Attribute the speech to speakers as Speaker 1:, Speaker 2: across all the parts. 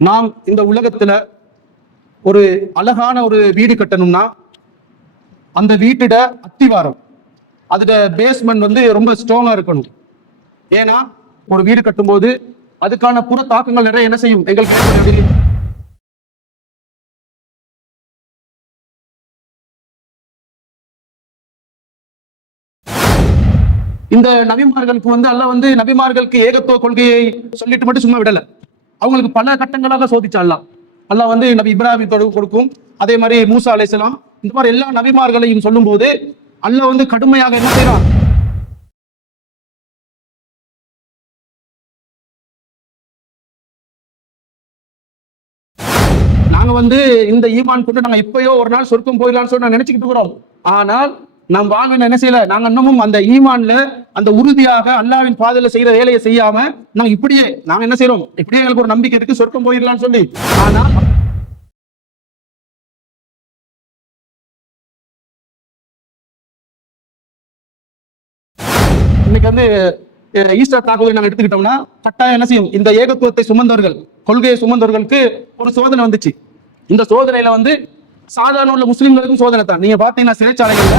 Speaker 1: நாம் இந்த உலகத்துல ஒரு அழகான ஒரு வீடு கட்டணும்னா அந்த வீட்டோட அத்திவாரம். அதோட பேஸ்மெண்ட் வந்து ரொம்ப ஸ்ட்ராங்கா இருக்கணும். ஏன்னா ஒரு வீடு கட்டும்போது அதுக்கான புற தாக்கங்கள் நிறைய என்ன செய்யும்? எங்களுக்கு இந்த நபிமார்களுக்கு வந்து அல்ல வந்து நபிமார்களுக்கு ஏகத்துவ கொள்கையை சொல்லிட்டு மட்டும் சும்மா விடல. அவங்களுக்கு பல கட்டங்களாக சோதிச்ச அல்லா அல்லாஹ் வந்து நபி இப்ராஹிம் தொடு- கொடுக்கும். அதே மாதிரி மூசா அலைஹிஸ்ஸலாம் இந்த மாதிரி எல்லா நபிமார்களையும் சொல்லும் போது அல்லாஹ் வந்து கடுமையாக என்ன செய்யறான் நாங்க வந்து இந்த ஈமான் கொண்டு நாங்க எப்பயோ ஒரு நாள் சொர்க்கம் போயிடலாம்னு சொல்லி நாங்க நினைச்சுக்கிட்டு இருக்கிறோம். ஆனால் நம் வாழ்வில் என்ன செய்யல? நாங்க இன்னமும் அந்த ஈமான்ல அந்த உறுதியாக அல்லாவின் பாதையில செய்யற வேலையை செய்யாம நாங்க இப்படியே நாங்க என்ன செய்யறோம் இப்படியே எங்களுக்கு ஒரு நம்பிக்கை இருக்கு சொர்க்கம் போயிடலாம்னு சொல்லி. ஆனா இன்னைக்கு வந்து ஈஸ்டர் தாக்குதலை நாங்க எடுத்துக்கிட்டோம்னா கட்டாயம் என்ன செய்யும்? இந்த ஏகத்துவத்தை சுமந்தவர்கள் கொள்கையை சுமந்தவர்களுக்கு ஒரு சோதனை வந்துச்சு. இந்த சோதனையில வந்து சாதாரண உள்ள முஸ்லிம்களுக்கும் சோதனை தான். நீங்க பாத்தீங்கன்னா சிறைச்சாலைகள்ல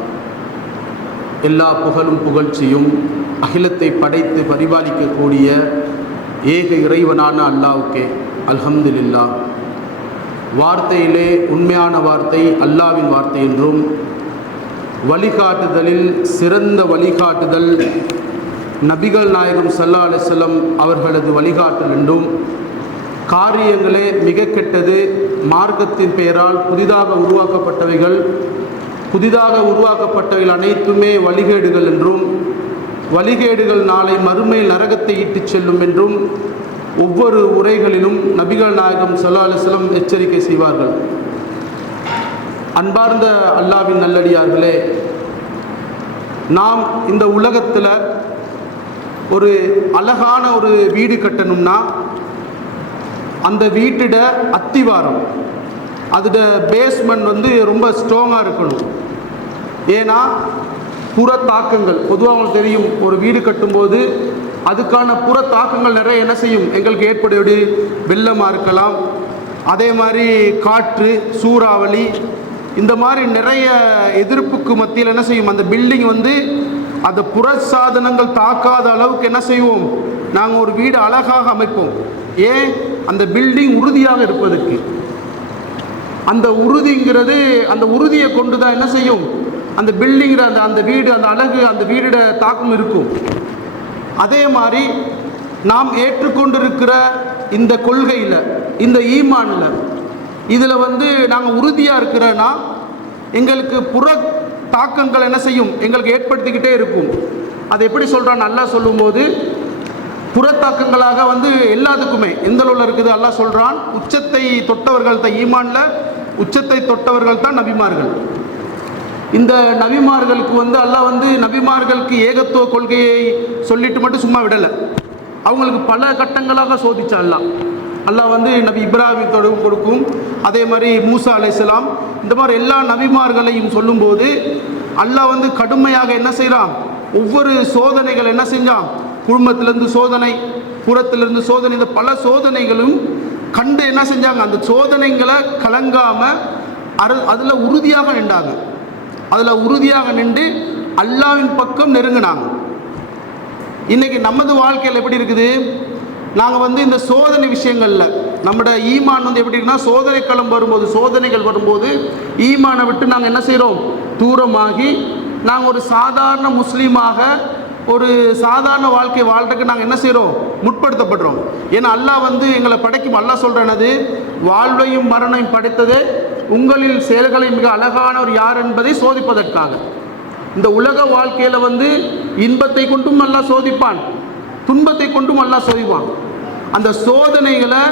Speaker 2: எல்லா புகழும் புகழ்ச்சியும் அகிலத்தை படைத்து பரிபாலிக்கக்கூடிய ஏக இறைவனான அல்லாவுக்கே அல்ஹம்துலில்லா. வார்த்தையிலே உண்மையான வார்த்தை அல்லாவின் வார்த்தை என்றும் வழிகாட்டுதலில் சிறந்த வழிகாட்டுதல் நபிகள் நாயகம் சல்லா அலிசல்லம் அவர்களது வழிகாட்டல் என்றும் காரியங்களே மிக கெட்டது மார்க்கத்தின் பெயரால் புதிதாக உருவாக்கப்பட்டவைகள் புதிதாக உருவாக்கப்பட்டவை அனைத்துமே வழிகேடுகள் என்றும் வழிகேடுகள் நாளை மறுமையில் நரகத்தை இட்டுச் செல்லும் என்றும் ஒவ்வொரு உரைகளிலும் நபிகள் நாயகம் சல்லா எச்சரிக்கை செய்வார்கள். அன்பார்ந்த அல்லாவின் நல்லடியார்களே நாம் இந்த உலகத்தில் ஒரு அழகான ஒரு வீடு கட்டணும்னா அந்த வீட்டிட அத்திவாரம் அதோட பேஸ்மெண்ட் வந்து ரொம்ப ஸ்ட்ராங்காக இருக்கணும். ஏன்னா புற தாக்கங்கள் பொதுவாக அவங்களுக்கு தெரியும் ஒரு வீடு கட்டும்போது அதுக்கான புற தாக்கங்கள் நிறைய என்ன செய்யும்? எங்களுக்கு ஏற்படையோடு வெள்ளமாக இருக்கலாம். அதே மாதிரி காற்று சூறாவளி இந்த மாதிரி நிறைய எதிர்ப்புக்கு மத்தியில் என்ன செய்யும்? அந்த பில்டிங் வந்து அந்த புற சாதனங்கள் தாக்காத அளவுக்கு என்ன செய்வோம்? நாங்கள் ஒரு வீடு அழகாக அமைப்போம். ஏன்? அந்த பில்டிங் உறுதியாக இருப்பதற்கு. அந்த உறுதிங்கிறது அந்த உறுதியை கொண்டு தான் என்ன செய்யும்? அந்த பில்டிங்கிற அந்த அந்த வீடு அந்த அழகு அந்த வீடோட தாக்கம் இருக்கும். அதே மாதிரி நாம் ஏற்றுக்கொண்டிருக்கிற இந்த கொள்கையில் இந்த ஈமானில் இதில் வந்து நாங்கள் உறுதியாக இருக்கிறோன்னா எங்களுக்கு புற தாக்கங்கள் என்ன செய்யும்? எங்களுக்கு ஏற்படுத்திக்கிட்டே இருக்கும். அதை எப்படி சொல்கிறான் நல்லா சொல்லும்போது புறத்தாக்கங்களாக வந்து எல்லாத்துக்குமே எந்தளவில் இருக்குது? அல்லாஹ் சொல்கிறான் உச்சத்தை தொட்டவர்கள் ஈமானில் உச்சத்தை தொட்டவர்கள் தான் நபிமார்கள். இந்த நபிமார்களுக்கு வந்து அல்லாஹ் வந்து நபிமார்களுக்கு ஏகத்துவ கொள்கையை சொல்லிட்டு மட்டும் சும்மா விடலை. அவங்களுக்கு பல கட்டங்களாக சோதிச்சா அல்லாஹ். அல்லாஹ் வந்து நபி இப்ராஹிம் தொடர்பு கொடுக்கும். அதே மாதிரி மூசா அலைஹிஸ்ஸலாம் இந்த மாதிரி எல்லா நபிமார்களையும் சொல்லும்போது அல்லாஹ் வந்து கடுமையாக என்ன செய்கிறான் ஒவ்வொரு சோதனைகள் என்ன செஞ்சான்? குடும்பத்திலிருந்து சோதனை புறத்திலிருந்து சோதனை இந்த பல சோதனைகளும் கண்டு என்ன செஞ்சாங்க? அந்த சோதனைகளை கலங்காமல் அரு அதில் உறுதியாக நின்றாங்க. அதில் உறுதியாக நின்று அல்லாவின் பக்கம் நெருங்கினாங்க. இன்றைக்கி நமது வாழ்க்கையில் எப்படி இருக்குது? நாங்கள் வந்து இந்த சோதனை விஷயங்களில் நம்மளோட ஈமான் வந்து எப்படி இருக்குன்னா சோதனை களம் வரும்போது சோதனைகள் வரும்போது ஈமானை விட்டு நாங்கள் என்ன செய்கிறோம் தூரமாகி நாங்கள் ஒரு சாதாரண முஸ்லீமாக ஒரு சாதாரண வாழ்க்கை வாழ்றதுக்கு நாங்கள் என்ன செய்கிறோம் முற்படுத்தப்படுறோம். ஏன்னா அல்லாஹ் வந்து எங்களை படைக்கும். அல்லாஹ் சொல்கிறனது வாழ்வையும் மரணையும் படைத்தது உங்களில் செயல்களை மிக அழகானவர் யார் என்பதை சோதிப்பதற்காக. இந்த உலக வாழ்க்கையில் வந்து இன்பத்தை கொண்டும் நல்லா சோதிப்பான். துன்பத்தை கொண்டும் நல்லா சோதிப்பான். அந்த சோதனைகளை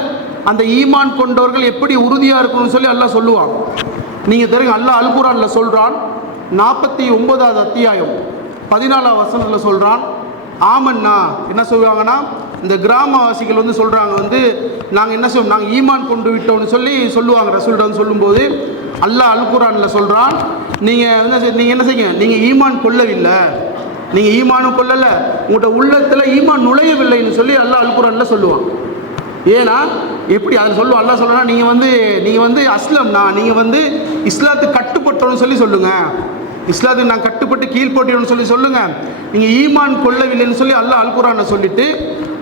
Speaker 2: அந்த ஈமான் கொண்டவர்கள் எப்படி உறுதியாக இருக்கணும்னு சொல்லி அல்லாஹ் சொல்லுவான். நீங்கள் தெரியும் அல்லாஹ் அல்குரானில் சொல்கிறான் நாற்பத்தி ஒன்பதாவது அத்தியாயம். பதினாலாம் வசனத்தில் சொல்கிறான் ஆமண்ணா என்ன சொல்லுவாங்கன்னா இந்த கிராமவாசிகள் வந்து சொல்கிறாங்க வந்து நாங்கள் என்ன சொல்லுவோம் நாங்கள் ஈமான் கொண்டு விட்டோம்னு சொல்லி சொல்லுவாங்க ரசூல்கிட்ட சொல்லும்போது அல்லாஹ் அல்குரானில் சொல்கிறான் நீங்கள் என்ன நீங்கள் என்ன செய்யுங்க? நீங்கள் ஈமான் கொள்ளவில்லை. நீங்கள் ஈமானும் கொள்ளலை. உங்கள்கிட்ட உள்ளத்தில் ஈமான் நுழையவில்லைன்னு சொல்லி அல்லாஹ் அல்குரானில் சொல்லுவான். ஏன்னா எப்படி அது சொல்லுவோம் அல்லாஹ் சொல்லனா நீங்கள் வந்து நீங்கள் வந்து அஸ்லம்னா நீங்கள் வந்து இஸ்லாத்துக்கு கட்டுப்பட்டோன்னு சொல்லி சொல்லுங்கள் இஸ்லாத்துக்கு நான் கட்டுப்பட்டு கீழ்ப்பட்டியோன்னு சொல்லி சொல்லுங்க. நீங்கள் ஈமான் கொள்ளவில்லைன்னு சொல்லி அல்லாஹ் அல்குரானை சொல்லிட்டு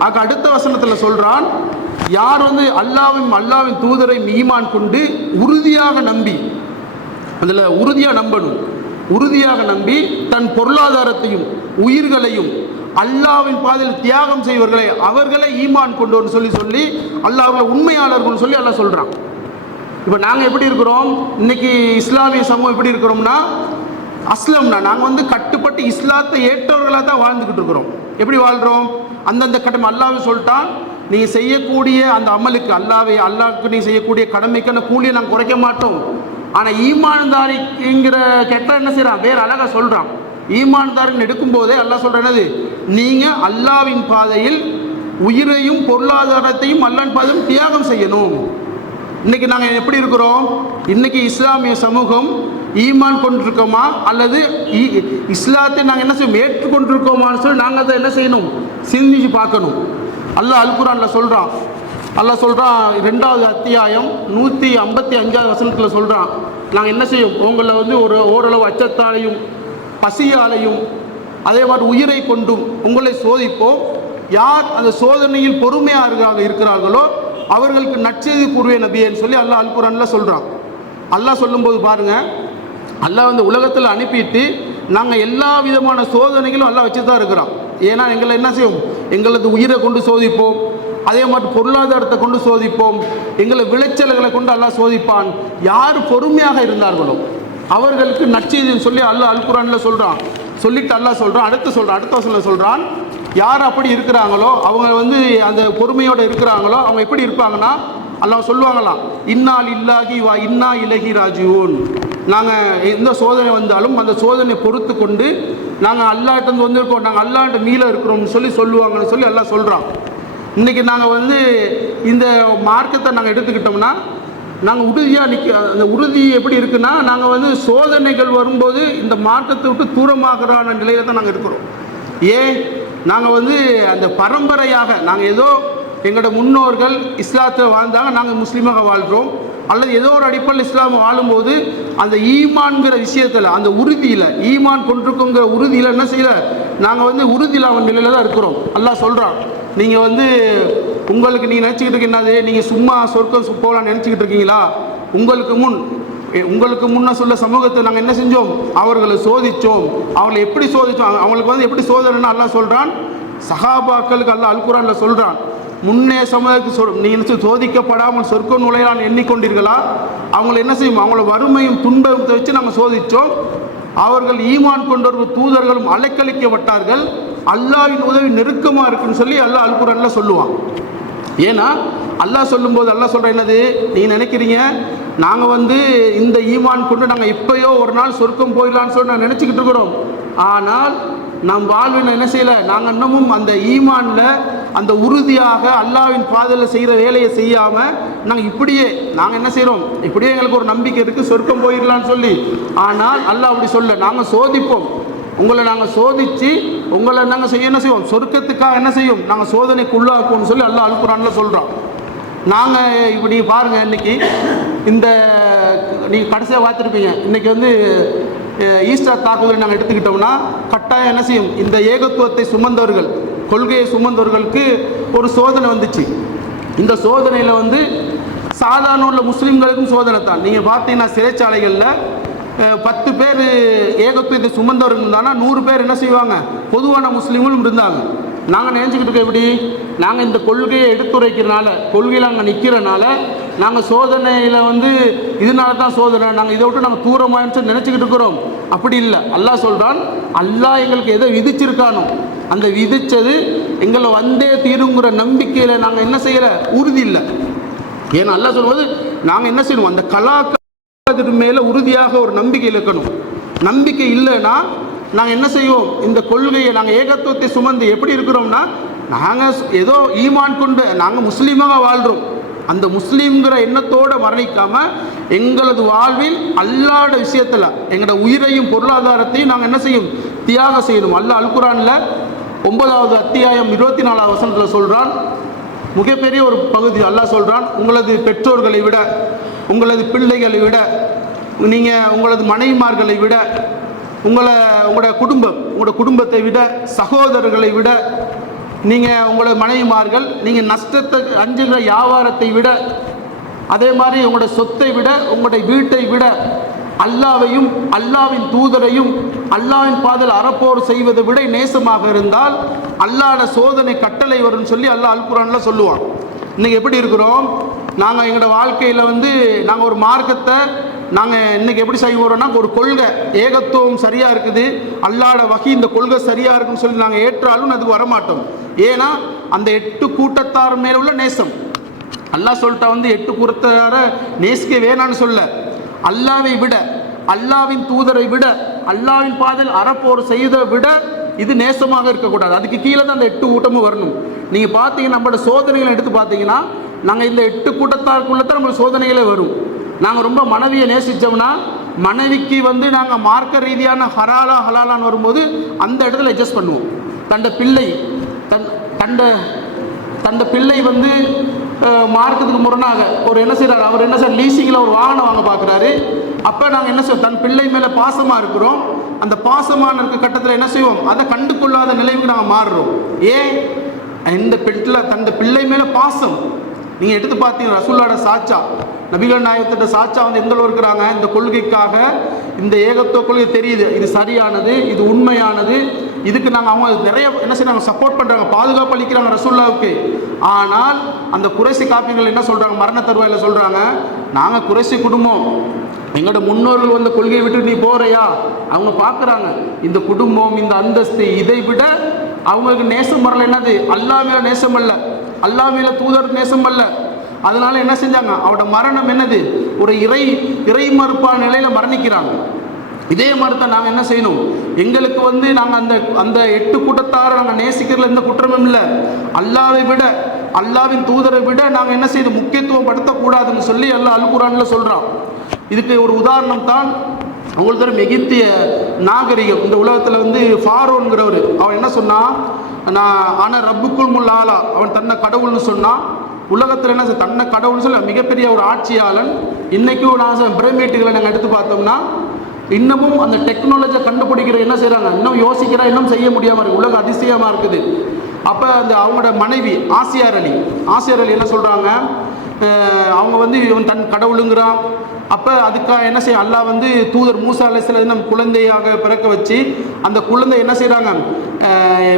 Speaker 2: அதுக்கு அடுத்த வசனத்தில் சொல்கிறான் யார் வந்து அல்லாவின் அல்லாவின் தூதரை ஈமான் கொண்டு உறுதியாக நம்பி அதில் உறுதியாக நம்பணும். உறுதியாக நம்பி தன் பொருளாதாரத்தையும் உயிர்களையும் அல்லாவின் பாதையில் தியாகம் செய்வர்களை அவர்களை ஈமான் கொண்டோன்னு சொல்லி சொல்லி அல்லாஹ் உண்மையாளர்கள்னு சொல்லி அல்லாஹ் சொல்கிறான் இப்போ நாங்கள் எப்படி இருக்கிறோம்? இன்னைக்கு இஸ்லாமிய சமூகம் எப்படி இருக்கிறோம்னா அஸ்லம்னா நாங்கள் வந்து கட்டுப்பட்டு இஸ்லாத்தை ஏற்றவர்களாக தான் வாழ்ந்துக்கிட்டு இருக்கிறோம். எப்படி வாழ்கிறோம் அந்தந்த கடமை அல்லாவே சொல்லிட்டான் நீங்கள் செய்யக்கூடிய அந்த அமலுக்கு அல்லாவை அல்லாவுக்கு நீ செய்யக்கூடிய கடமைக்கான கூலியை நாங்கள் குறைக்க மாட்டோம். ஆனால் ஈமான்தாரிங்கிற கெட்ட என்ன செய்கிறான் வேற அழகாக சொல்கிறான் ஈமான்தாரின்னு எடுக்கும்போதே அல்லாஹ் சொல்கிறது நீங்கள் அல்லாவின் பாதையில் உயிரையும் பொருளாதாரத்தையும் அல்லான் பாதையும் தியாகம் செய்யணும். இன்னைக்கு நாங்கள் எப்படி இருக்கிறோம்? இன்னைக்கு இஸ்லாமிய சமூகம் ஈமான் கொண்டிருக்கோமா? அல்லது இஸ்லாத்தை நாங்கள் என்ன செய்யும் ஏற்றுக்கொண்டிருக்கோமான்னு சொல்லி நாங்கள் அதை என்ன செய்யணும்? சிந்திச்சு பார்க்கணும். அல்லாஹ் அல்குரானில் சொல்கிறான் அல்லாஹ் சொல்கிறான் ரெண்டாவது அத்தியாயம் நூற்றி ஐம்பத்தி அஞ்சாவது வசனத்தில் சொல்கிறான் நாங்கள் என்ன செய்யும்? உங்களை வந்து ஒரு ஓரளவு அச்சத்தாலையும் பசியாலையும் அதே மாதிரி உயிரை கொண்டும் உங்களை சோதிப்போம். யார் அந்த சோதனையில் பொறுமையாக இருக்கிறார்களோ அவர்களுக்கு நற்செய்தி கூறுவேன் நபியன்னு சொல்லி அல்லாஹ் அல்குரான்ல சொல்கிறான் அல்லாஹ் சொல்லும்போது பாருங்க அல்லாஹ் வந்து உலகத்தில் அனுப்பிட்டு நாங்கள் எல்லா விதமான சோதனைகளும் எல்லாம் வச்சு தான் இருக்கிறோம் ஏன்னா எங்களை என்ன செய்வோம் எங்களது உயிரை கொண்டு சோதிப்போம். அதே மாதிரி பொருளாதாரத்தை கொண்டு சோதிப்போம். எங்களை விளைச்சல்களை கொண்டு எல்லாம் சோதிப்பான். யார் பொறுமையாக இருந்தார்களோ அவர்களுக்கு நற்செய்தின்னு சொல்லி அல்லாஹ் அல்குரான்ல சொல்கிறான் சொல்லிட்டு அல்லாஹ் சொல்கிறான் அடுத்து சொல்கிறான் அடுத்த சொல்ல சொல்கிறான் யார் அப்படி இருக்கிறாங்களோ அவங்க வந்து அந்த பொறுமையோடு இருக்கிறாங்களோ அவங்க எப்படி இருப்பாங்கன்னா அல்லாஹ் சொல்லுவாங்களாம் இன்னால் இல்லாகி வா இன்னா இலகி ராஜிவோன் நாங்கள் எந்த சோதனை வந்தாலும் அந்த சோதனையை பொறுத்து கொண்டு நாங்கள் அல்லாட்டந்து வந்திருக்கோம் நாங்கள் அல்லாட்ட மீள இருக்கிறோம்னு சொல்லி சொல்லுவாங்கன்னு சொல்லி எல்லாம் சொல்கிறான் இன்றைக்கி நாங்கள் வந்து இந்த மார்க்கத்தை நாங்கள் எடுத்துக்கிட்டோம்னா நாங்கள் உறுதியாக நிற்க அந்த உறுதி எப்படி இருக்குன்னா நாங்கள் வந்து சோதனைகள் வரும்போது இந்த மார்க்கத்தை விட்டு தூரமாகறான நிலையில தான் நாங்கள் இருக்கிறோம். ஏன்? நாங்கள் வந்து அந்த பரம்பரையாக நாங்கள் ஏதோ எங்களோட முன்னோர்கள் இஸ்லாத்தில் வாழ்ந்தாங்க நாங்கள் முஸ்லீமாக வாழ்கிறோம் அல்லது ஏதோ ஒரு அடிப்படையில் இஸ்லாம் வாழும்போது அந்த ஈமான்கிற விஷயத்தில் அந்த உறுதியில் ஈமான் கொண்டிருக்குங்கிற உறுதியில் என்ன செய்யல? நாங்கள் வந்து உறுதியில் அவன் நிலையில் தான் இருக்கிறோம். நல்லா சொல்கிறான் நீங்கள் வந்து உங்களுக்கு நீங்கள் நினச்சிக்கிட்டு இருக்க என்னது? நீங்கள் சும்மா சொர்க்கம் போகலான்னு நினச்சிக்கிட்டு இருக்கீங்களா? உங்களுக்கு முன் உங்களுக்கு முன்ன சொல்ல சமூகத்தை நாங்கள் என்ன செஞ்சோம்? அவர்களை சோதித்தோம் அவங்களை எப்படி சோதித்தோம் அவங்களுக்கு வந்து எப்படி சோதனைன்னு அல்லாஹ் சொல்கிறான் சஹாபாக்களுக்கு அல்லாஹ் அல்குரானில் சொல்கிறான் முன்னே சமூகத்துக்கு சொல் நீ சோதிக்கப்படாமல் சொர்க்க நுழையால் எண்ணிக்கொண்டீர்களா? அவங்களை என்ன செய்யும்? அவங்கள வறுமையும் துன்பத்தை வச்சு நாங்கள் சோதித்தோம் அவர்கள் ஈமான் கொண்டவர்கள் தூதர்களும் அலைக்கழிக்கப்பட்டார்கள். அல்லாவின் உதவி நெருக்கமாக இருக்குன்னு சொல்லி அல்லாஹ் அல்குரானில் சொல்லுவான். ஏன்னா அல்லாஹ் சொல்லும்போது அல்லாஹ் சொல்கிற என்னது? நீங்கள் நினைக்கிறீங்க நாங்கள் வந்து இந்த ஈமான் கொண்டு நாங்கள் இப்போயோ ஒரு நாள் சொர்க்கம் போயிடலான்னு சொல்லி நான் நினச்சிக்கிட்டு இருக்கிறோம். ஆனால் நம் வாழ்வில் என்ன செய்யலை? நாங்கள் இன்னமும் அந்த ஈமானில் அந்த உறுதியாக அல்லாவின் பாதையில் செய்கிற வேலையை செய்யாமல் நாங்கள் இப்படியே நாங்கள் என்ன செய்கிறோம் இப்படியே எங்களுக்கு ஒரு நம்பிக்கை இருக்குது சொர்க்கம் போயிடலான்னு சொல்லி. ஆனால் அல்லாஹ் அப்படி சொல்ல நாங்கள் சோதிப்போம். உங்களை நாங்கள் சோதித்து உங்களை நாங்கள் செய்ய என்ன செய்வோம்? சொர்க்கத்துக்காக என்ன செய்யும்? நாங்கள் சோதனைக்கு உள்ளாக்குவோம்னு சொல்லி அல்லாஹ் அல்குரான்ல சொல்கிறோம் நாங்கள் இப்படி பாருங்கள் இன்னைக்கு இந்த நீங்கள் கடைசியாக பார்த்துருப்பீங்க. இன்னைக்கு வந்து ஈஸ்டர் தாக்குதலை நாங்கள் எடுத்துக்கிட்டோம்னா கட்டாயம் என்ன செய்யும்? இந்த ஏகத்துவத்தை சுமந்தவர்கள் கொள்கையை சுமந்தவர்களுக்கு ஒரு சோதனை வந்துச்சு. இந்த சோதனையில் வந்து சாதாரண உள்ள முஸ்லீம்களுக்கும் சோதனை தான். நீங்கள் பார்த்தீங்கன்னா சிறைச்சாலைகளில் பத்து பேர் ஏகத்துவத்தை சுமந்தவர்கள் இருந்தாங்கன்னா நூறு பேர் என்ன செய்வாங்க? பொதுவான முஸ்லீம்களும் இருந்தாங்க. நாங்கள் நினச்சிக்கிட்டு இருக்க எப்படி? நாங்கள் இந்த கொள்கையை எடுத்துரைக்கிறனால கொள்கையில் அங்கே நிற்கிறனால நாங்கள் சோதனையில் வந்து இதனால தான் சோதனை நாங்கள் இதை விட்டு நாங்கள் தூரமாயின்னு நினச்சிக்கிட்டு இருக்கிறோம். அப்படி இல்லை. அல்லாஹ் சொல்கிறான் அல்லாஹ் எங்களுக்கு எதை விதிச்சிருக்கானோ அந்த விதித்தது எங்களை வந்தே தீருங்கிற நம்பிக்கையில் நாங்கள் என்ன செய்யலை? உறுதி இல்லை. ஏன்னா அல்லாஹ் சொல்லும்போது நாங்கள் என்ன செய்யணும்? அந்த கலாக்காரத்தின் மேலே உறுதியாக ஒரு நம்பிக்கை இருக்கணும். நம்பிக்கை இல்லைன்னா நாங்கள் என்ன செய்வோம்? இந்த கொள்கையை நாங்கள் ஏகத்துவத்தை சுமந்து எப்படி இருக்கிறோம்னா நாங்கள் ஏதோ ஈமான் கொண்டு நாங்கள் முஸ்லீமாக வாழ்கிறோம் அந்த முஸ்லீம்ங்கிற எண்ணத்தோடு மரணிக்காமல் எங்களது வாழ்வில் அல்லாட விஷயத்தில் எங்களோட உயிரையும் பொருளாதாரத்தையும் நாங்கள் என்ன செய்யும்? தியாகம் செய்யணும். அல்ல அல்குரானில் ஒன்பதாவது அத்தியாயம் இருபத்தி நாலாவது வசனத்தில் சொல்கிறான் மிகப்பெரிய ஒரு பகுதி அல்லாஹ் சொல்கிறான் உங்களது பெற்றோர்களை விட உங்களது பிள்ளைகளை விட நீங்கள் உங்களது மனைவிமார்களை விட உங்களை உங்களோட குடும்பம் உங்களோட குடும்பத்தை விட சகோதரர்களை விட நீங்கள் உங்களோட மனைவிமார்கள் நீங்கள் நஷ்டத்தை அஞ்சுகிற வியாபாரத்தை விட அதே மாதிரி உங்களோட சொத்தை விட உங்களுடைய வீட்டை விட அல்லாவையும் அல்லாவின் தூதரையும் அல்லாவின் பாதல் அறப்போர் செய்வதை விட நேசமாக இருந்தால் அல்லாட சோதனை கட்டளை வரும்னு சொல்லி அல்லாஹ் அல்குரான்ல சொல்லுவான். இன்னைக்கு எப்படி இருக்கிறோம்? நாங்கள் எங்களோட வாழ்க்கையில் வந்து நாங்கள் ஒரு மார்க்கத்தை நாங்கள் இன்னைக்கு எப்படி செய்ய போகிறோம்னா ஒரு கொள்கை. ஏகத்துவம் சரியாக இருக்குது. அல்லாட வகை இந்த கொள்கை சரியாக இருக்குன்னு சொல்லி நாங்கள் ஏற்றாலும் அதுக்கு வரமாட்டோம். ஏன்னா அந்த எட்டு கூட்டத்தார் மேல உள்ள நேசம். அல்லாஹ் சொல்லிட்டா வந்து எட்டு கூட்டத்தார நேசிக்க வேணான்னு சொல்ல. அல்லாவை விட அல்லாவின் தூதரை விட அல்லாவின் பாதையில் அறப்போர் செய்ததை விட இது நேசமாக இருக்கக்கூடாது. அதுக்கு கீழே தான் அந்த எட்டு கூட்டமும் வரணும். நீங்கள் பார்த்தீங்கன்னா நம்மளோட சோதனைகளை எடுத்து பார்த்தீங்கன்னா நாங்கள் இந்த எட்டு கூட்டத்தாருக்குள்ளே தான் நம்ம சோதனைகளே வரும். நாங்கள் ரொம்ப மனைவியை நேசித்தோம்னா மனைவிக்கு வந்து நாங்கள் மார்க்க ரீதியான ஹராலா ஹலாலான்னு வரும்போது அந்த இடத்துல அட்ஜஸ்ட் பண்ணுவோம். தண்ட பிள்ளை தன் தண்ட தந்த பிள்ளை வந்து மார்க்கத்துக்கு முரணாக ஒரு என்ன செய்கிறார் அவர் என்ன சார் லீசிங்கில் ஒரு வாகனம் வாங்க பார்க்குறாரு அப்போ நாங்கள் என்ன செய்வோம் தன் பிள்ளை மேலே பாசமாக இருக்கிறோம். அந்த பாசமான இருக்க கட்டத்தில் என்ன செய்வோம் அதை கண்டு கொள்ளாத நிலைவுக்கு நாங்கள் மாறுறோம். ஏன்? இந்த பிள்ளை தந்த பிள்ளை மேலே பாசம். நீங்கள் எடுத்து பார்த்தீங்க ரசூல்லாட சாச்சா நபிகள் நாயகத்திட்ட சாச்சா வந்து எந்த இருக்கிறாங்க. இந்த கொள்கைக்காக இந்த ஏகத்துவ கொள்கை தெரியுது. இது சரியானது இது உண்மையானது. இதுக்கு நாங்கள் அவங்க நிறைய என்ன செய்யறாங்க சப்போர்ட் பண்ணுறாங்க பாதுகாப்பு அளிக்கிறாங்க ரசூல்லாவுக்கு. ஆனால் அந்த குறைசி காப்பியங்கள் என்ன சொல்கிறாங்க மரண தருவாயில் சொல்கிறாங்க நாங்கள் குறைசி குடும்பம். எங்களோட முன்னோர்கள் வந்த கொள்கையை விட்டு நீ போறியா? அவங்க பார்க்குறாங்க இந்த குடும்பம் இந்த அந்தஸ்து இதை விட அவங்களுக்கு நேசம் வரல. என்னது? அல்லாஹ் நேசம் அல்ல. அல்லாஹ் தூதர் நேசம் அல்ல. அதனால என்ன செஞ்சாங்க? அவரோட மரணம் என்னது? ஒரு இறை இறை மறுப்பான நிலையில மரணிக்கிறாங்க. இதே மாதிரி தான் நாங்கள் என்ன செய்யணும்? எங்களுக்கு வந்து நாங்கள் அந்த அந்த எட்டு கூட்டத்தாரை நாங்கள் நேசிக்கிறதுல எந்த குற்றமும் இல்லை. அல்லாவை விட அல்லாவின் தூதரை விட நாங்கள் என்ன செய்யணும் முக்கியத்துவம் படுத்தக்கூடாதுன்னு சொல்லி அல்லாஹ் அல்குரானில் சொல்கிறான் இதுக்கு ஒரு உதாரணம் தான் உங்களுக்கு தரம் எகிப்திய நாகரிகம். இந்த உலகத்தில் வந்து ஃபாரோன்கிறவர் அவன் என்ன சொன்னான்? நான் ஆனால் ரப்புக்குள் முல் அவன் தன்னை கடவுள்னு சொன்னான். உலகத்தில் என்ன தன்னை கடவுள்னு சொல்ல மிகப்பெரிய ஒரு ஆட்சியாளன் இன்னைக்கும் நான் பிரமிட்டுகளை நாங்கள் எடுத்து பார்த்தோம்னா இன்னமும் அந்த டெக்னாலஜியை கண்டுபிடிக்கிற என்ன செய்கிறாங்க இன்னும் யோசிக்கிறா இன்னும் செய்ய முடியாமல் இருக்குது உலக அதிசயமாக இருக்குது. அப்போ அந்த அவங்களோட மனைவி ஆசியார் அலி. ஆசியார் அலி என்ன சொல்கிறாங்க அவங்க வந்து இவன் தன் கடவுளுங்கிறான். அப்போ அதுக்காக என்ன செய்ய அல்லாஹ் வந்து தூதர் மூசா அலைசில நம்ம குழந்தையாக பிறக்க வச்சு அந்த குழந்தை என்ன செய்கிறாங்க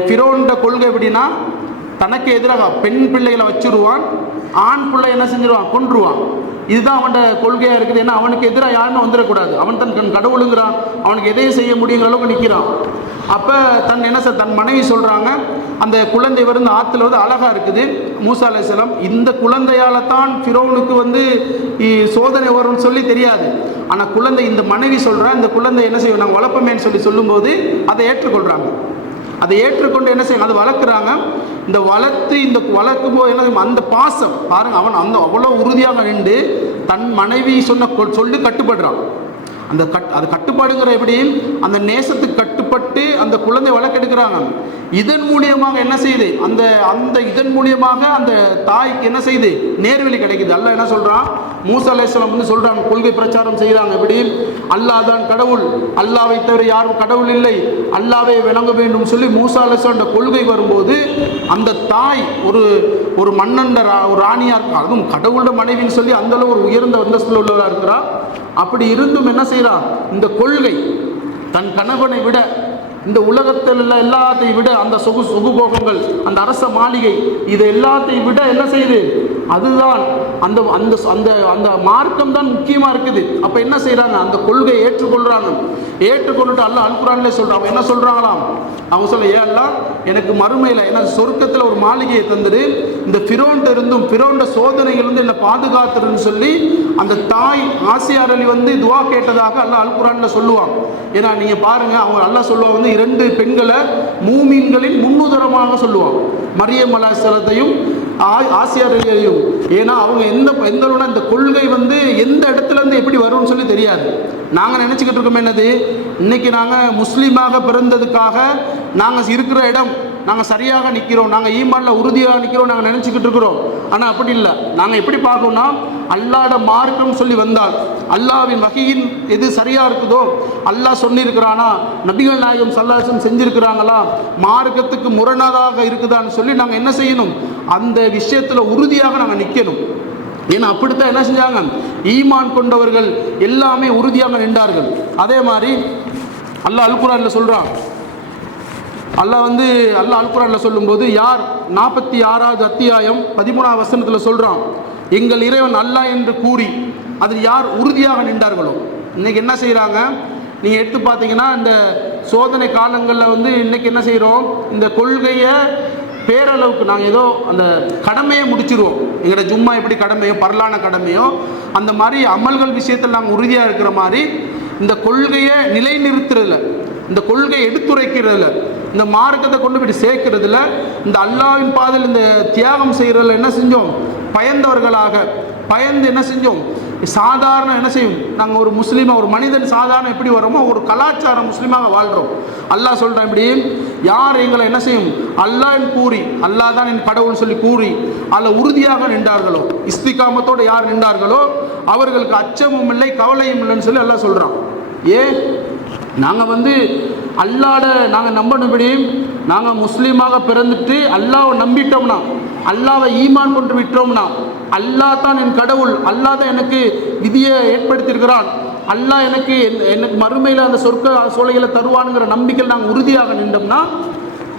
Speaker 2: ஃபிரோன்ற கொள்கை எப்படின்னா தனக்கு எதிராக பெண் பிள்ளைகளை வச்சிருவான் ஆண் பிள்ளை என்ன செஞ்சிருவான்? கொன்றுவான். இதுதான் அவனோட கொள்கையாக இருக்குது. ஏன்னா அவனுக்கு எதிராக யாருன்னு வந்துடக்கூடாது. அவன் தன் கண் கடவுளுங்கிறான். அவனுக்கு எதையும் செய்ய முடியுங்கிற அளவுக்கு நிற்கிறான் அப்போ தன் என்ன சார் தன் மனைவி சொல்கிறாங்க அந்த குழந்தை வந்து ஆற்றுல வந்து அழகாக இருக்குது. மூசா அலைஹிஸ்ஸலாம் இந்த குழந்தையால தான் ஃபிரோனுக்கு வந்து சோதனை வரும்னு சொல்லி தெரியாது. ஆனால் குழந்தை இந்த மனைவி சொல்கிறா இந்த குழந்தை என்ன செய்வோம் நாங்கள் வளர்ப்பமேன்னு சொல்லி சொல்லும்போது அதை ஏற்றுக்கொள்கிறாங்க அதை ஏற்றுக்கொண்டு என்ன செய்யணும் அதை வளர்க்குறாங்க. இந்த வளர்த்து இந்த வளர்க்கும் போது என்ன அந்த பாசம். பாருங்க அவன் அந்த அவ்வளோ உறுதியாக நின்று தன் மனைவி சொன்ன கொ- சொல்லி கட்டுப்படுறான். அந்த கட் அது கட்டுப்பாடுங்கிற எப்படி அந்த நேசத்துக்கு கட்டுப்பட்டு அந்த குழந்தை வளர்க்கெடுக்கிறாங்க இதன் மூலியமாக என்ன செய்யுது? அந்த அந்த இதன் மூலியமாக அந்த தாய்க்கு என்ன செய்யுது? நேர்வழி கிடைக்குது. அல்ல என்ன சொல்கிறான் மூசா அலைஹிஸ்ஸலாம் வந்து கொள்கை பிரச்சாரம் செய்கிறாங்க எப்படி அல்லாஹ் தான் கடவுள். அல்லாவை தவிர யாரும் கடவுள் இல்லை. அல்லாவை விளங்க வேண்டும் சொல்லி மூசா அலைஹிஸ்ஸலாம் கொள்கை வரும்போது அந்த தாய் ஒரு ஒரு மன்னன் ஒரு ராணியாக இருக்கா அதுவும் கடவுளோட மனைவின்னு சொல்லி அந்தளவு ஒரு உயர்ந்த வந்தஸ்தில் உள்ளவராக இருக்கிறா அப்படி இருந்தும் என்ன செய்கிறான் இந்த கொள்கை தன் கணவனை விட இந்த உலகத்தில் உள்ள எல்லாத்தையும் விட அந்த சொகு சுகுபோகங்கள் அந்த அரச மாளிகை இது எல்லாத்தையும் விட என்ன செய்யுது? அதுதான் அந்த அந்த அந்த அந்த மார்க்கம் தான் முக்கியமாக இருக்குது. அப்போ என்ன செய்கிறாங்க அந்த கொள்கையை ஏற்றுக்கொள்கிறாங்க ஏற்றுக்கொண்டுட்டு அல்ல அல்குரான்லேயே சொல்கிறாங்க என்ன சொல்கிறாங்களாம் அவங்க சொல்ல ஏன் எனக்கு மறுமையில் ஏன்னா சொர்க்கத்தில் ஒரு மாளிகையை தந்துடு இந்த ஃபிரோன்ட்ட இருந்தும் ஃபிரோன்ட சோதனையிலிருந்து என்னை பாதுகாத்துருன்னு சொல்லி அந்த தாய் ஆசியார் அலி வந்து துவா கேட்டதாக அல்ல அல்குரான்ல சொல்லுவாங்க ஏன்னா நீங்கள் பாருங்கள் அவங்க அல்லாஹ் சொல்லுவாங்க வந்து இரண்டு பெண்களை மூமீன்களின் முன்னுதரமாக சொல்லுவோம் மரியம் அலாசலத்தையும் ஆசியாரையும் ஏன்னா அவங்க எந்த எந்த இந்த கொள்கை வந்து எந்த இடத்துல இருந்து எப்படி வரும்னு சொல்லி தெரியாது. நாங்கள் நினச்சிக்கிட்டு இருக்கோம் என்னது? இன்னைக்கு நாங்கள் முஸ்லீமாக பிறந்ததுக்காக நாங்கள் இருக்கிற இடம் நாங்கள் சரியாக நிற்கிறோம் நாங்கள் ஈமான்ல உறுதியாக நிற்கிறோம் நாங்கள் நினச்சிக்கிட்டு இருக்கிறோம். ஆனால் அப்படி இல்லை. நாங்கள் எப்படி பார்க்கணும்னா அல்லாட மார்க்கம் சொல்லி வந்தால் அல்லாவின் வகையின் எது சரியாக இருக்குதோ அல்லாஹ் சொல்லியிருக்கிறானா நபிகள் நாயகம் சல்லாசம் செஞ்சுருக்கிறாங்களா மார்க்கத்துக்கு முரணாதாக இருக்குதான்னு சொல்லி நாங்கள் என்ன செய்யணும்? அந்த விஷயத்தில் உறுதியாக நாங்கள் நிற்கணும் ஏன்னா அப்படித்தான் என்ன செஞ்சாங்க? ஈமான் கொண்டவர்கள் எல்லாமே உறுதியாக நின்றார்கள். அதே மாதிரி அல்லாஹ் அல்குரான்ல சொல்கிறான் அல்லாஹ் வந்து அல்லாஹ் அல்குரான்ல சொல்லும்போது யார் நாற்பத்தி ஆறாவது அத்தியாயம் பதிமூணாவது வசனத்தில் சொல்கிறான் எங்கள் இறைவன் அல்லா என்று கூறி அதில் யார் உறுதியாக நின்றார்களோ? இன்னைக்கு என்ன செய்கிறாங்க நீங்கள் எடுத்து பார்த்தீங்கன்னா இந்த சோதனை காலங்களில் வந்து இன்றைக்கி என்ன செய்கிறோம் இந்த கொள்கையை பேரளவுக்கு நாங்கள் ஏதோ அந்த கடமையை முடிச்சிருவோம். எங்களோட ஜும்மா எப்படி கடமையோ பரலான கடமையோ அந்த மாதிரி அமல்கள் விஷயத்தில் நாங்கள் உறுதியாக இருக்கிற மாதிரி இந்த கொள்கையை நிலைநிறுத்துறதுல இந்த கொள்கையை எடுத்துரைக்கிறதுல இந்த மார்க்கத்தை கொண்டு போய் சேர்க்கறதுல இந்த அல்லாவின் பாதையில் இந்த தியாகம் செய்கிறதுல என்ன செஞ்சோம்? பயந்தவர்களாக பயந்து என்ன செஞ்சோம்? சாதாரண என்ன செய்யும்? நாங்கள் ஒரு முஸ்லீமாக ஒரு மனிதன் சாதாரண எப்படி வரோமோ ஒரு கலாச்சாரம் முஸ்லீமாக வாழ்கிறோம் அல்லாஹ் சொல்கிறேன் இப்படி யார் எங்களை என்ன செய்யும்? அல்லாஹ் கூறி அல்லாஹ் தான் என் கடவுள் சொல்லி கூறி அதில் உறுதியாக நின்றார்களோ? இஸ்திகாமத்தோடு யார் நின்றார்களோ? அவர்களுக்கு அச்சமும் இல்லை கவலையும் இல்லைன்னு சொல்லி எல்லாம் சொல்கிறான் ஏன்? நாங்கள் வந்து அல்லாட நாங்கள் நம்பணும்படியும் நாங்கள் முஸ்லீமாக பிறந்துட்டு அல்லாவை நம்பிட்டோம்னா அல்லாவை ஈமான் கொண்டு விட்டோம்னா அல்லாஹ் தான் என் கடவுள் அல்லாஹ் தான் எனக்கு விதியை ஏற்படுத்தியிருக்கிறான். அல்லாஹ் எனக்கு என்- எனக்கு மறுமையில் அந்த சொர்க்க சோலைகளை தருவானுங்கிற நம்பிக்கையில் நாங்கள் உறுதியாக நின்றோம்னா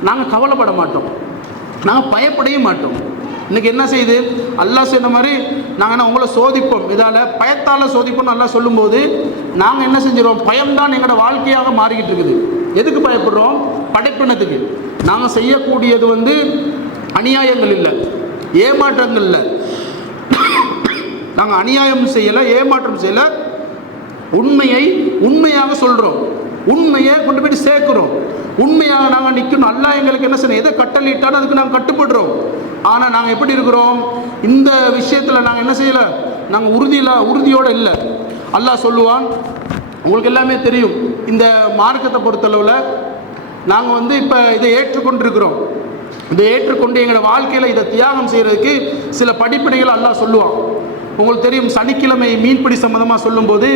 Speaker 2: நாங்கள் கவலைப்பட மாட்டோம். நாங்கள் பயப்படவே மாட்டோம். இன்னைக்கு என்ன செய்யுது? அல்லாஹ் சொன்ன மாதிரி நாங்கள் என்ன உங்களை சோதிப்போம். இதால் பயத்தால் சோதிப்போம்னு நல்லா சொல்லும்போது நாங்கள் என்ன செஞ்சிடும் பயம்தான் எங்களோட வாழ்க்கையாக மாறிக்கிட்டு இருக்குது. எதுக்கு பயப்படுறோம்? படைப்பினத்துக்கு. நாங்கள் செய்யக்கூடியது வந்து அநியாயங்கள் இல்லை. ஏமாற்றங்கள் இல்லை. நாங்கள் அநியாயம் செய்யலை ஏமாற்றம் செய்யலை. உண்மையை உண்மையாக சொல்கிறோம் உண்மையை கொண்டு போயிட்டு சேர்க்குறோம். உண்மையாக நாங்கள் நிற்கணும் அல்லாஹ் எங்களுக்கு என்ன செய்யணும் எதை கட்டளையிட்டாலும் அதுக்கு நாங்கள் கட்டுப்படுறோம். ஆனால் நாங்கள் எப்படி இருக்கிறோம்? இந்த விஷயத்தில் நாங்கள் என்ன செய்யலை? நாங்கள் உறுதியில் உறுதியோடு இல்லை. அல்லாஹ் சொல்லுவான் உங்களுக்கு எல்லாமே தெரியும். இந்த மார்க்கத்தை பொறுத்தளவில் நாங்கள் வந்து இப்போ இதை ஏற்றுக்கொண்டிருக்கிறோம். இதை ஏற்றுக்கொண்டு எங்களோட வாழ்க்கையில் இதை தியாகம் செய்கிறதுக்கு சில படிப்பினைகள் அல்லாஹ் சொல்லுவான். உங்களுக்கு தெரியும் சனிக்கிழமை மீன்பிடி சம்மந்தமாக சொல்லும்போது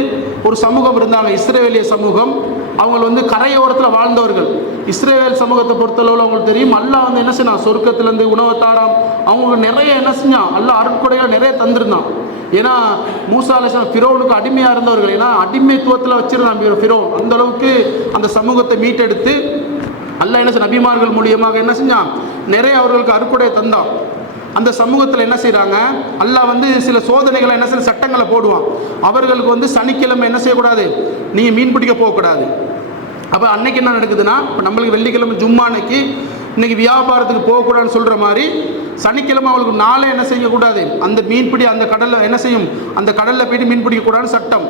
Speaker 2: ஒரு சமூகம் இருந்தாங்க இஸ்ரேலிய சமூகம். அவங்க வந்து கரையோரத்தில் வாழ்ந்தவர்கள். இஸ்ரேல் சமூகத்தை பொறுத்தளவில் அவங்களுக்கு தெரியும். அல்லா வந்து என்ன செய்யணும் சொர்க்கத்திலேருந்து உணவை தாராம். அவங்களுக்கு நிறைய என்ன செஞ்சான்? அல்லாஹ் அருட்கொடைகள் நிறைய தந்திருந்தான். ஏன்னா மூசா அலிஸ்லாம் ஃபிரோனுக்கு அடிமையாக இருந்தவர்கள். ஏன்னா அடிமைத்துவத்தில் வச்சிருந்தான் ஃபிரோன். அந்த அளவுக்கு அந்த சமூகத்தை மீட்டெடுத்து அல்ல என்ன செய்ய நபிமார்கள் மூலியமாக என்ன செஞ்சான்? நிறைய அவர்களுக்கு அறுக்குடைய தந்தான். அந்த சமூகத்தில் என்ன செய்கிறாங்க அல்லாஹ் வந்து சில சோதனைகளை என்ன சில சட்டங்களை போடுவான். அவர்களுக்கு வந்து சனிக்கிழமை என்ன செய்யக்கூடாது? நீங்கள் மீன் பிடிக்க போகக்கூடாது. அப்போ அன்னைக்கு என்ன நடக்குதுன்னா இப்போ நம்மளுக்கு வெள்ளிக்கிழமை ஜும்மா அன்னைக்கு இன்னைக்கு வியாபாரத்துக்கு போகக்கூடாதுன்னு சொல்கிற மாதிரி சனிக்கிழமை அவளுக்கு நாளே என்ன செய்யக்கூடாது? அந்த மீன்பிடி அந்த கடலில் என்ன செய்யும்? அந்த கடலில் போயிட்டு மீன் பிடிக்கக்கூடாதுன்னு சட்டம்.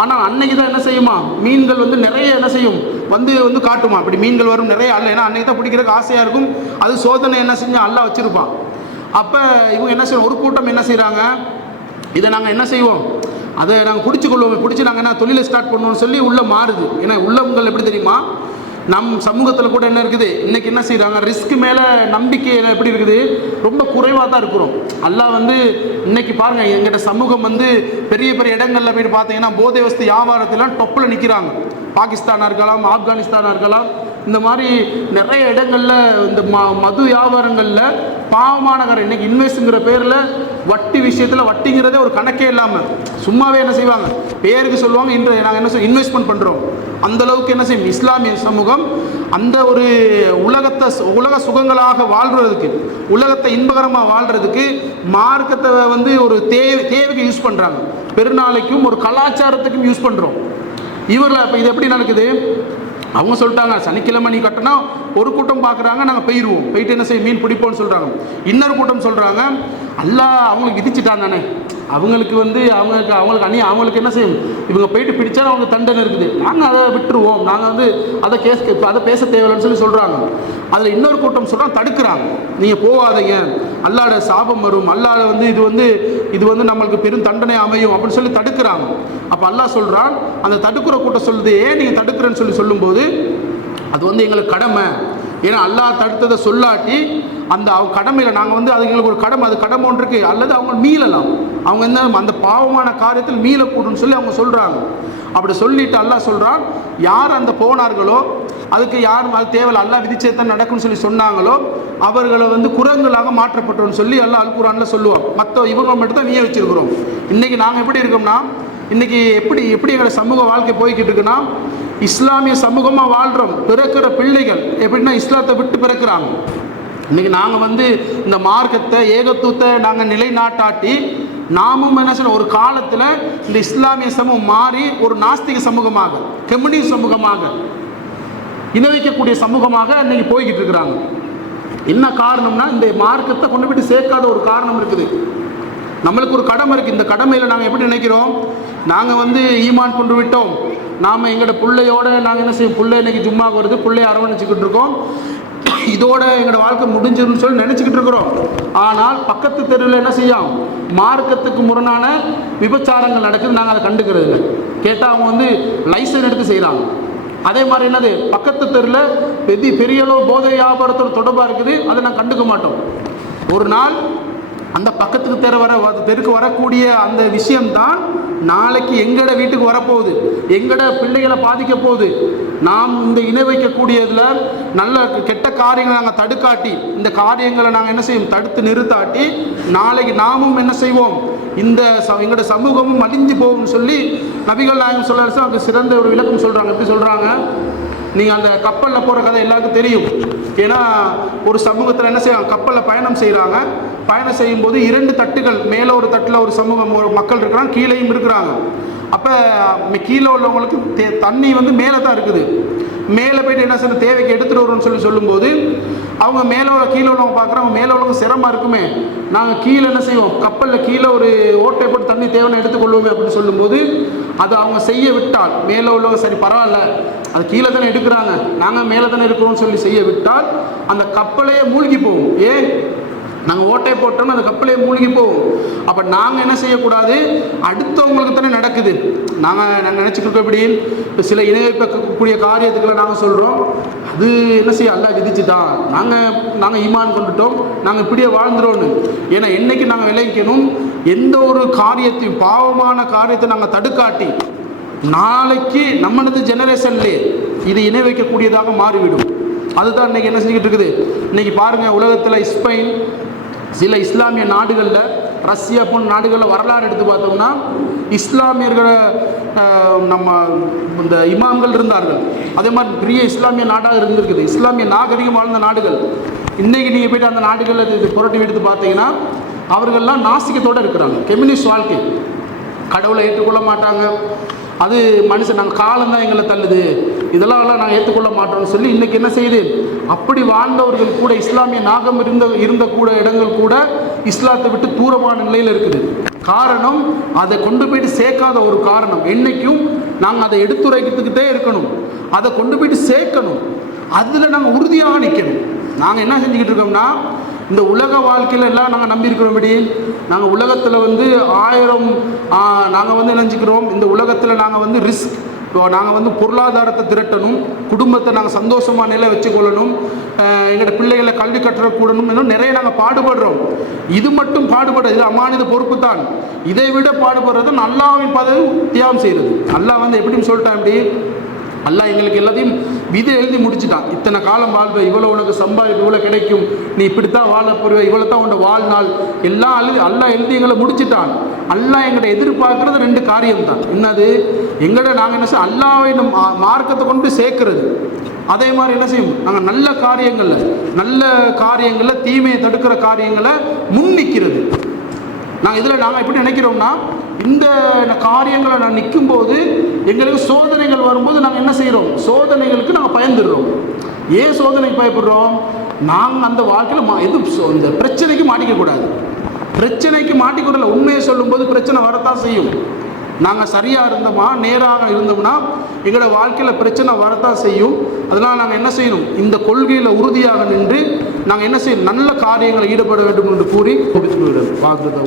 Speaker 2: ஆனால் அன்னைக்கு தான் என்ன செய்யுமா? மீன்கள் வந்து நிறைய என்ன செய்யும்? வந்து வந்து காட்டுமா? இப்படி மீன்கள் வரும் நிறைய அல்ல. ஏன்னா அன்னைக்கு தான் பிடிக்கிறதுக்கு ஆசையாக இருக்கும். அது சோதனை என்ன செஞ்சு அல்லா வச்சுருப்பான். அப்போ இவங்க என்ன செய்யணும் ஒரு கூட்டம் என்ன செய்கிறாங்க இதை நாங்கள் என்ன செய்வோம்? அதை நாங்கள் பிடிச்சிக்கொள்வோம் பிடிச்சி நாங்கள் என்ன தொழிலை ஸ்டார்ட் பண்ணுவோம்னு சொல்லி உள்ளே மாறுது. ஏன்னா உள்ளவங்கள் எப்படி தெரியுமா? நம் சமூகத்தில் கூட என்ன இருக்குது? இன்னைக்கு என்ன செய்கிறாங்க ரிஸ்க் மேலே நம்பிக்கை எப்படி இருக்குது? ரொம்ப குறைவாக தான் இருக்கிறோம். அல்லாஹ் வந்து இன்னைக்கு பாருங்கள் எங்கிட்ட சமூகம் வந்து பெரிய பெரிய இடங்களில் போயிட்டு பார்த்தீங்கன்னா போதை வஸ்து வியாபாரத்திலாம் டொப்பில் நிற்கிறாங்க பாகிஸ்தானாக இருக்கலாம் ஆப்கானிஸ்தானாக இருக்கலாம் இந்த மாதிரி நிறைய இடங்களில் இந்த ம மது வியாபாரங்களில் பாவமாநகரம் இன்னைக்கு இன்வெஸ்ட்டுங்கிற பேரில் வட்டி விஷயத்தில் வட்டிங்கிறதே ஒரு கணக்கே இல்லாமல் சும்மாவே என்ன செய்வாங்க? பேருக்கு சொல்லுவாங்க இன்று நாங்கள் என்ன செய்வோம் இன்வெஸ்ட்மெண்ட் பண்ணுறோம் அந்த அளவுக்கு என்ன செய்யும்? இஸ்லாமிய சமூகம் அந்த ஒரு உலகத்தை சு- உலக சுகங்களாக வாழ்கிறதுக்கு உலகத்தை இன்பகரமாக வாழ்கிறதுக்கு மார்க்கத்தை வந்து ஒரு தேவை தேவைக்கு யூஸ் பண்ணுறாங்க பெருநாளைக்கும் ஒரு கலாச்சாரத்துக்கும் யூஸ் பண்ணுறோம் இவரில் இப்போ இது எப்படி நடக்குது? அவங்க சொல்லிட்டாங்க சனிக்கிழமை நீ கட்டினா ஒரு கூட்டம் பார்க்குறாங்க நாங்கள் போயிடுவோம் போயிட்டு என்ன செய்ய மீன் பிடிப்போம்னு சொல்கிறாங்க இன்னொரு கூட்டம் சொல்கிறாங்க அல்லாஹ் அவங்களுக்கு விதிச்சிட்டான் தானே. அவங்களுக்கு வந்து அவங்களுக்கு அவங்களுக்கு அணி அவங்களுக்கு என்ன செய்யும்? இவங்க போயிட்டு பிடிச்சா அவங்களுக்கு தண்டனை இருக்குது. நாங்கள் அதை விட்டுருவோம். நாங்கள் வந்து அதை கேஸ் இப்போ அதை பேச தேவையில்லைன்னு சொல்லி சொல்கிறாங்க அதில் இன்னொரு கூட்டம் சொல்கிறாங்க தடுக்கிறாங்க. நீங்கள் போகாதீங்க. அல்லாட சாபம் வரும். அல்லாட வந்து இது வந்து இது வந்து நம்மளுக்கு பெரும் தண்டனை அமையும் அப்படின்னு சொல்லி தடுக்கிறாங்க. அப்போ அல்லாஹ் சொல்கிறான் அந்த தடுக்கிற கூட்டம் சொல்லுது ஏன் நீங்கள் தடுக்கிறேன்னு சொல்லி சொல்லும்போது அது வந்து எங்களுக்கு கடமை. ஏன்னா அல்லாஹ் தடுத்ததை சொல்லாட்டி அந்த அவங்க கடமையில் நாங்கள் வந்து அது எங்களுக்கு ஒரு கடமை. அது கடமை ஒன்று இருக்குது அல்லது அவங்க மீளலாம். அவங்க என்ன அந்த பாவமான காரியத்தில் மீளக்கூடும்னு சொல்லி அவங்க சொல்கிறாங்க அப்படி சொல்லிட்டு அல்லாஹ் சொல்கிறான் யார் அந்த போனார்களோ அதுக்கு யார் அது தேவை அல்லாஹ் விதிச்சே தான் நடக்கும்னு சொல்லி சொன்னாங்களோ அவர்களை வந்து குரங்குகளாக மாற்றப்பட்டோம்னு சொல்லி எல்லாம் அல் சொல்லுவோம் மற்ற இவங்க மட்டும் தான் நீயே வச்சிருக்கிறோம். இன்றைக்கி நாங்கள் எப்படி இருக்கோம்னா இன்றைக்கி எப்படி எப்படி எங்களோட சமூக வாழ்க்கை போய்கிட்டு இருக்குன்னா இஸ்லாமிய சமூகமாக வாழ்கிறோம் பிறக்கிற பிள்ளைகள் எப்படின்னா இஸ்லாத்தை விட்டு பிறக்கிறாங்க. இன்றைக்கி நாங்கள் வந்து இந்த மார்க்கத்தை ஏகத்துவத்தை நாங்கள் நிலைநாட்டாட்டி நாமும் என்ன செய்யணும் ஒரு காலத்தில் இந்த இஸ்லாமிய சமூகம் மாறி ஒரு நாஸ்திக சமூகமாக கம்யூனிஸ்ட் சமூகமாக இணை வைக்கக்கூடிய சமூகமாக இன்னைக்கு போய்கிட்டு இருக்கிறாங்க. என்ன காரணம்னா இந்த மார்க்கத்தை கொண்டு போயிட்டு சேர்க்காத ஒரு காரணம் இருக்குது. நம்மளுக்கு ஒரு கடமை இருக்குது இந்த கடமையில் நாங்கள் எப்படி நினைக்கிறோம்? நாங்கள் வந்து ஈமான் கொண்டு விட்டோம். நாம் எங்களோட பிள்ளையோட நாங்கள் என்ன செய்யும் பிள்ளை இன்னைக்கு ஜும்மா வருது. பிள்ளைய அரவணைச்சிக்கிட்டு இருக்கோம். இதோட எங்களோட வாழ்க்கை முடிஞ்சிருன்னு சொல்லி நினச்சிக்கிட்டு இருக்கிறோம். ஆனால் பக்கத்து தெருவில் என்ன செய்யும்? மார்க்கத்துக்கு முரணான விபச்சாரங்கள் நடக்குது நாங்கள் அதை கண்டுக்கிறது இல்லை கேட்டால் அவங்க வந்து லைசன்ஸ் எடுத்து செய்கிறாங்க அதே மாதிரி என்னது? பக்கத்து தெருவில் பெரிய பெரிய அளவு போதை வியாபாரத்தோட தொடர்பாக இருக்குது. அதை நான் கண்டுக்க மாட்டோம். ஒரு நாள் அந்த பக்கத்துக்கு தெரு வர வ- தெருக்கு வரக்கூடிய அந்த விஷயம்தான் நாளைக்கு எங்கட வீட்டுக்கு வரப்போகுது. எங்கட பிள்ளைகளை பாதிக்க போகுது. நாம் இந்த இணை வைக்கக்கூடியதில் நல்ல கெட்ட காரியங்களை நாங்கள் தடுக்காட்டி இந்த காரியங்களை நாங்கள் என்ன செய்வோம்? தடுத்து நிறுத்தாட்டி நாளைக்கு நாமும் என்ன செய்வோம்? இந்த ச எங்களோட சமூகமும் அழிஞ்சு போகும்னு சொல்லி நபிகள் நாயகம் சொல்ல அவங்க சிறந்த ஒரு விளக்கம் சொல்கிறாங்க எப்படி சொல்கிறாங்க நீங்கள் அந்த கப்பலில் போகிற கதை எல்லாருக்கும் தெரியும். ஏன்னா ஒரு சமூகத்தில் என்ன செய்வாங்க கப்பலில் பயணம் செய்கிறாங்க பயணம் செய்யும்போது இரண்டு தட்டுகள் மேலே ஒரு தட்டில் ஒரு சமூகம் ஒரு மக்கள் இருக்கிறாங்க கீழேயும் இருக்கிறாங்க. அப்போ கீழே உள்ளவங்களுக்கு தே தண்ணி வந்து மேலே தான் இருக்குது. மேலே போயிட்டு என்ன செய்யணும்? தேவைக்கு எடுத்துகிட்டு வருவோம்னு சொல்லி சொல்லும்போது அவங்க மேலே உள்ள கீழே உள்ளவங்க பார்க்குறவங்க மேலே உள்ளவங்க சிரமம் இருக்குமே. நாங்கள் கீழே என்ன செய்வோம்? கப்பலில் கீழே ஒரு ஓட்டை போட்டு தண்ணி தேவைன்னு எடுத்துக்கொள்வோமே அப்படின்னு சொல்லும்போது அது அவங்க செய்ய விட்டால் மேலே உள்ளவங்க சரி பரவாயில்ல அது கீழே தானே எடுக்கிறாங்க நாங்கள் மேலே தானே இருக்கிறோம்னு சொல்லி செய்ய விட்டால் அந்த கப்பலையே மூழ்கி போகும். ஏன்? நாங்கள் ஓட்டை போட்டோம்னா அந்த கப்பலே மூழ்கி போகும். அப்போ நாங்கள் என்ன செய்யக்கூடாது? அடுத்தவங்களுக்கு தானே நடக்குது. நாங்கள் நாங்கள் நினச்சிக்கிட்டோம் எப்படி இப்போ சில இணைப்பக்கக்கூடிய காரியத்துக்களை நாங்கள் சொல்கிறோம் அது என்ன செய்ய அல்லா தான் நாங்கள் நாங்கள் ஈமான் கொண்டுட்டோம். நாங்கள் இப்படியே வாழ்ந்துடோன்னு ஏன்னா என்னைக்கு நாங்கள் விளைவிக்கணும்? எந்த ஒரு காரியத்தையும் பாவமான காரியத்தை நாங்கள் தடுக்காட்டி நாளைக்கு நம்மளது ஜெனரேஷன்லே இது இணை வைக்கக்கூடியதாக மாறிவிடும். அதுதான் இன்னைக்கு என்ன செஞ்சுக்கிட்டு இருக்குது? இன்னைக்கு பாருங்கள் உலகத்தில் ஸ்பெயின் சில இஸ்லாமிய நாடுகளில் ரஷ்யா போன்ற நாடுகளில் வரலாறு எடுத்து பார்த்தோம்னா இஸ்லாமியர்களை நம்ம இந்த இமாம்கள் இருந்தார்கள். அதே மாதிரி பெரிய இஸ்லாமிய நாடாக இருந்திருக்குது. இஸ்லாமிய நாகரிகம் வாழ்ந்த நாடுகள். இன்றைக்கி நீங்கள் போயிட்டு அந்த நாடுகளில் இது புரட்டி எடுத்து பார்த்தீங்கன்னா அவர்கள்லாம் நாசிக்கத்தோடு இருக்கிறாங்க. கம்யூனிஸ்ட் வாழ்க்கை. கடவுளை ஏற்றுக்கொள்ள மாட்டாங்க. அது மனுஷன் நாங்கள் காலம் தான் எங்களை தள்ளுது. இதெல்லாம் நாங்கள் ஏற்றுக்கொள்ள மாட்டோம்னு சொல்லி இன்றைக்கி என்ன செய்யுது அப்படி வாழ்ந்தவர்கள் கூட இஸ்லாமிய நாகம் இருந்த இருந்த கூட இடங்கள் கூட இஸ்லாத்தை விட்டு தூரமான நிலையில் இருக்குது. காரணம் அதை கொண்டு போயிட்டு சேர்க்காத ஒரு காரணம். என்றைக்கும் நாங்கள் அதை எடுத்துரைக்கிறதுக்கிட்டே இருக்கணும். அதை கொண்டு போயிட்டு சேர்க்கணும். அதில் நாங்கள் உறுதியாக நிற்கணும் நாங்கள் என்ன செஞ்சுக்கிட்டு இருக்கோம்னா இந்த உலக வாழ்க்கையில் எல்லாம் நாங்கள் நம்பியிருக்கிறோம்படி நாங்கள் உலகத்தில் வந்து ஆயிரம் நாங்கள் வந்து நினச்சிக்கிறோம். இந்த உலகத்தில் நாங்கள் வந்து ரிஸ்க் இப்போ நாங்கள் வந்து பொருளாதாரத்தை திரட்டணும் குடும்பத்தை நாங்கள் சந்தோஷமாக நிலை வச்சுக்கொள்ளணும் எங்களோட பிள்ளைகளை கல்வி கற்றக்கூடணும் இன்னும் நிறைய நாங்கள் பாடுபடுறோம். இது மட்டும் பாடுபடுறது இது அமானித பொறுப்பு தான். இதை விட பாடுபடுறது நல்லாவின் பதவி தியாகம் செய்கிறது நல்லா வந்து எப்படின்னு சொல்லிட்டேன் அப்படி அல்லாஹ் எங்களுக்கு எல்லாத்தையும் விதி எழுதி முடிச்சுட்டான். இத்தனை காலம் வாழ்வ இவ்வளோ உனக்கு சம்பாதிப்பு இவ்வளோ கிடைக்கும். நீ இப்படித்தான் வாழ போறிய இவ்வளோ தான் உன்னோட வாழ்நாள். எல்லாம் எழுதி அல்லாஹ் எழுதி எங்களை முடிச்சுட்டான். அல்லாஹ் எங்கள்கிட்ட எதிர்பார்க்கறது ரெண்டு காரியம் தான் என்னது? எங்கள்கிட்ட நாங்கள் என்ன செய்ய அல்லாவை மா- மார்க்கத்தை கொண்டு சேர்க்கறது. அதே மாதிரி என்ன செய்யும் நாங்கள் நல்ல காரியங்களில் நல்ல காரியங்களில் தீமையை தடுக்கிற காரியங்களை முன்னிக்கிறது. நாங்கள் இதில் நாங்கள் எப்படி நினைக்கிறோம்னா இந்த காரியங்களை நான் நிற்கும்போது எங்களுக்கு சோதனைகள் வரும்போது நாங்கள் என்ன செய்கிறோம் சோதனைகளுக்கு நாங்கள் பயந்துடுறோம். ஏன் சோதனைக்கு பயப்படுறோம்? நாங்கள் அந்த வாழ்க்கையில் மா எது இந்த பிரச்சனைக்கு மாட்டிக்கக்கூடாது பிரச்சனைக்கு மாட்டிக்கூடல உண்மையை சொல்லும்போது பிரச்சனை வரத்தான் செய்யும். நாங்கள் சரியாக இருந்தோமா? நேராக இருந்தோம்னா எங்களோட வாழ்க்கையில் பிரச்சனை வரத்தான் செய்யும். அதனால் நாங்கள் என்ன செய்யணும்? இந்த கொள்கையில் உறுதியாக நின்று நாங்கள் என்ன செய்யணும்? நல்ல காரியங்களை ஈடுபட வேண்டும் என்று கூறி பார்க்குறத